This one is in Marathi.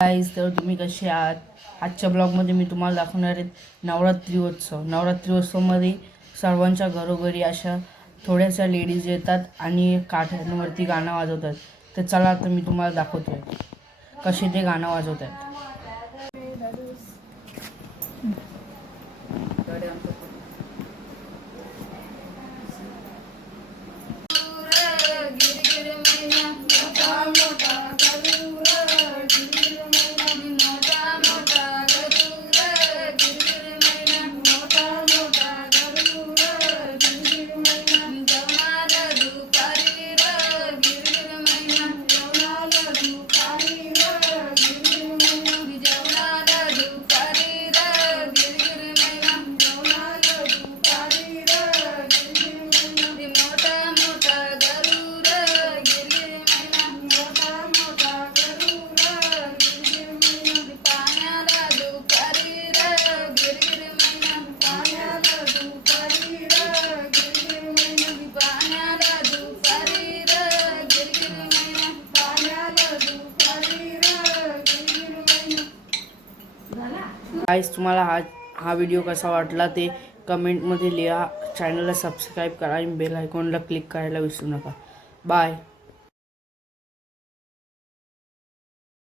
गाईज, तर तुम्ही कसे आहात? आजच्या ब्लॉगमध्ये मी तुम्हाला दाखवणार आहे नवरात्री उत्सवमध्ये सर्वांच्या घरोघरी अशा थोड्याशा लेडीज येतात आणि काठ्यांवरती गाणं वाजवतात. तर चला, आता मी तुम्हाला दाखवतोय कसे ते गाणं वाजवतात. गाईज, तुम्हाला हा व्हिडिओ कसा वाटला ते कमेंटमध्ये लिहा. चॅनलला सबस्क्राईब करा आणि बेल आयकॉनला क्लिक करायला विसरू नका. बाय.